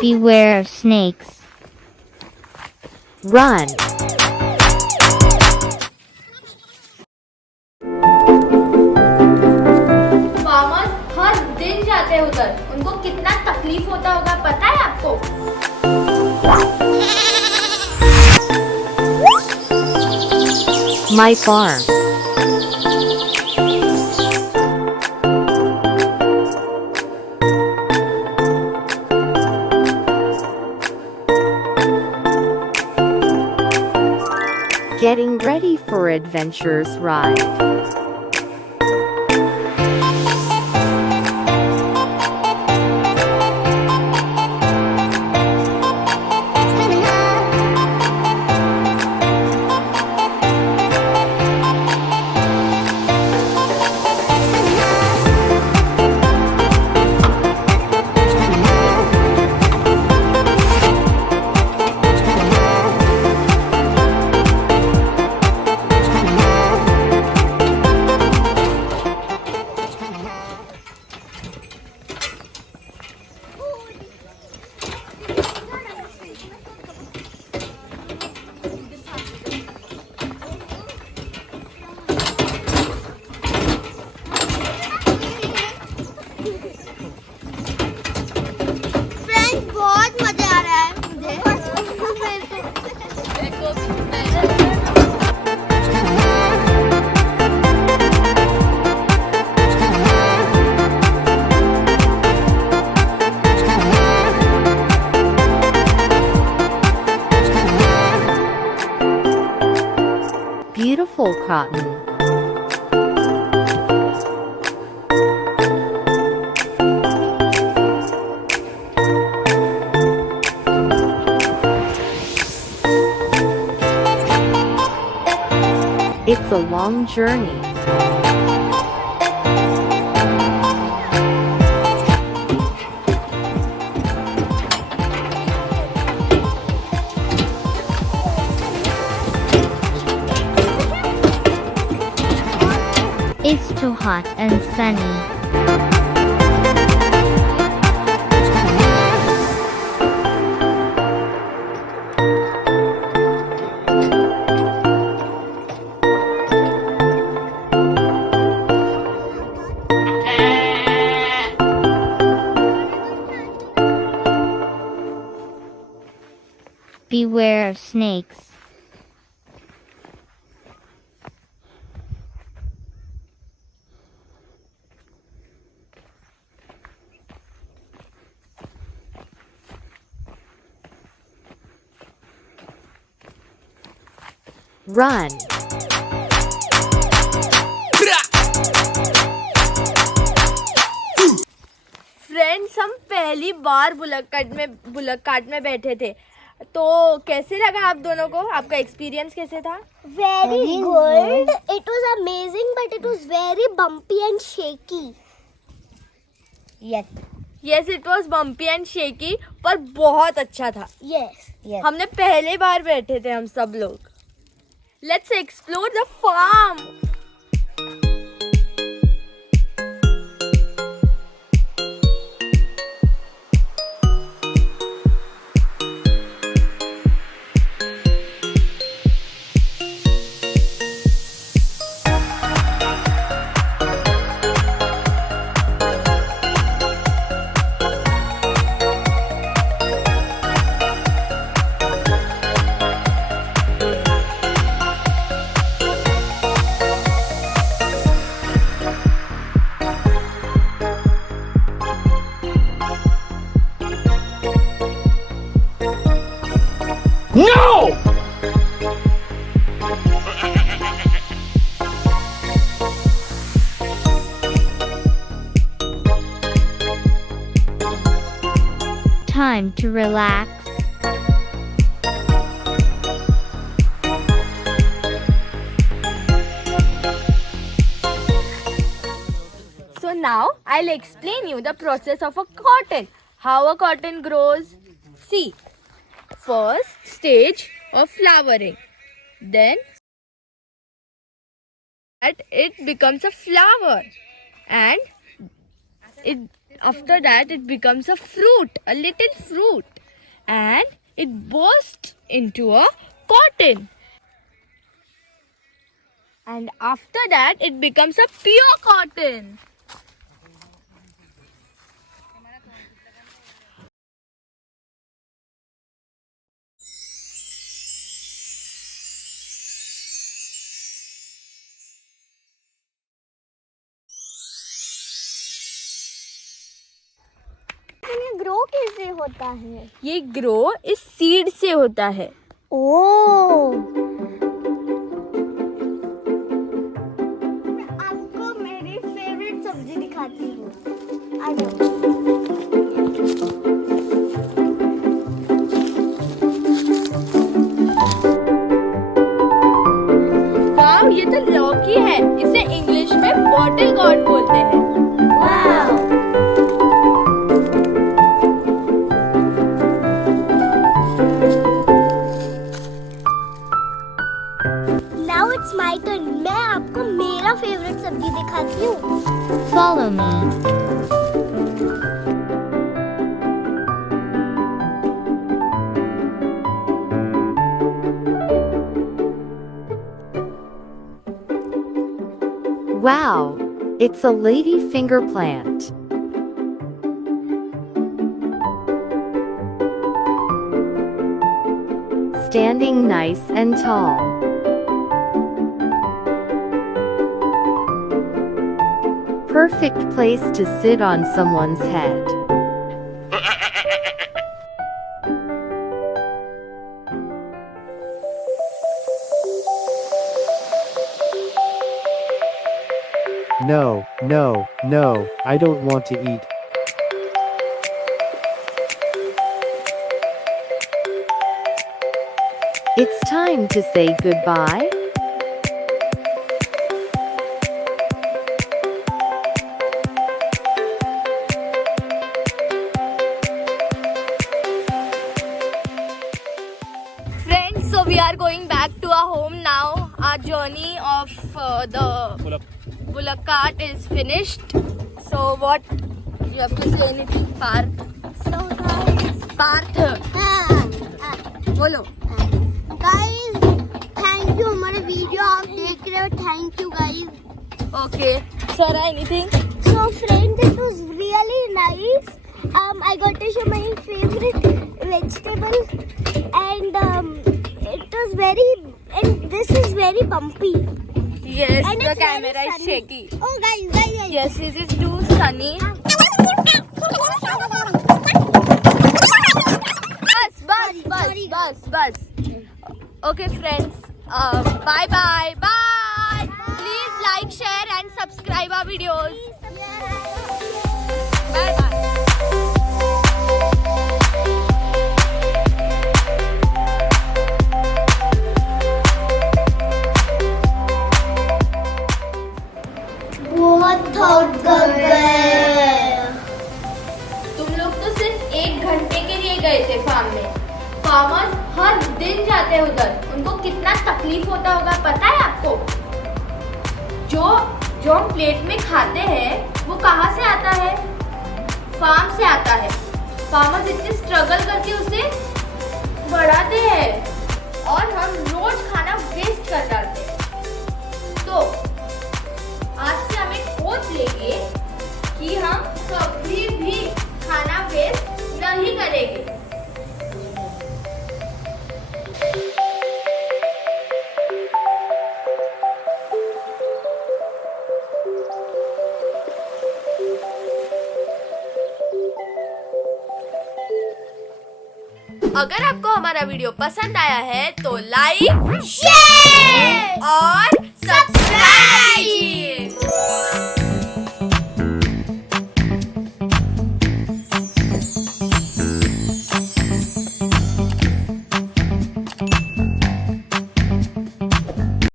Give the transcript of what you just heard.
Beware of snakes. Run. Farmers हर दिन जाते हैं उधर, उनको कितना तकलीफ होता होगा पता है आपको? My farm. Getting ready for adventurous ride. बहुत मजा आ रहा है मुझे। Beautiful cotton. It's a long journey. It's too hot and sunny. Beware of snakes. Run. Friends, हम पहली बार बुलक कार्ट में बैठे थे, तो कैसे लगा आप दोनों को? आपका एक्सपीरियंस कैसे था? Very good. It was amazing, but it was very bumpy and shaky. Yes. Yes, it was bumpy and shaky, पर बहुत अच्छा था। Yes. Yes. हमने पहले बार बैठे थे हम सब लोग। Let's explore the farm. No! Time to relax. So now I'll explain you the process of a cotton. How a cotton grows. See, first stage of flowering. Then it becomes a flower and it After that, it becomes a fruit, a little fruit, and it bursts into a cotton. And after that, it becomes a pure cotton. ये grow कैसे होता है? ये grow इस seed से होता है. ओह, आपको मेरी फेवरेट सब्जी दिखाती हूँ. आ जाओ. वाव, ये तो लौकी है. इसे इंग्लिश में बॉटल गॉर्ड बोलते हैं. वाव. Now it's my turn. मैं आपको मेरा फेवरेट सब्जी दिखाती हूँ. Follow me. Wow, it's a lady finger plant. Standing nice and tall. Perfect place to sit on someone's head. No, no, no, I don't want to eat. It's time to say goodbye. Friends, so we are going back to our home now. Our journey of the Bullock cart is finished. So what you have to say anything, Parth? So guys, Parth, बोलो. guys, thank you. हमारे video आप देख रहे हो. Thank you guys. Okay. Sarah, anything? So friends, it was really nice. I got to show my favorite vegetable, and it was and this is very bumpy. Yes, And the it's camera very is sunny. shaky. Oh guys. Yes, it is too sunny. Sorry. Bus. Okay, friends. Bye. Please like, share, and subscribe our videos. Bye. बहुत थक गए. तुम लोग तो सिर्फ 1 घंटे के लिए गए थे फार्म में. फार्मर्स हर दिन जाते हैं उधर. उनको कितना तकलीफ होता होगा पता है आपको? जो हम प्लेट में खाते हैं वो कहाँ से आता है? फार्म से आता है. फार्मर्स इतनी स्ट्रगल करके उसे बढ़ाते हैं और हम रोज खाना वेस्ट कर डालते हैं. तो आज से हम एक ओथ लेंगे कि हम कभी भी खाना वेस्ट नहीं करेंगे. अगर आपको हमारा वीडियो पसंद आया है तो लाइक, शेयर और सब्सक्राइब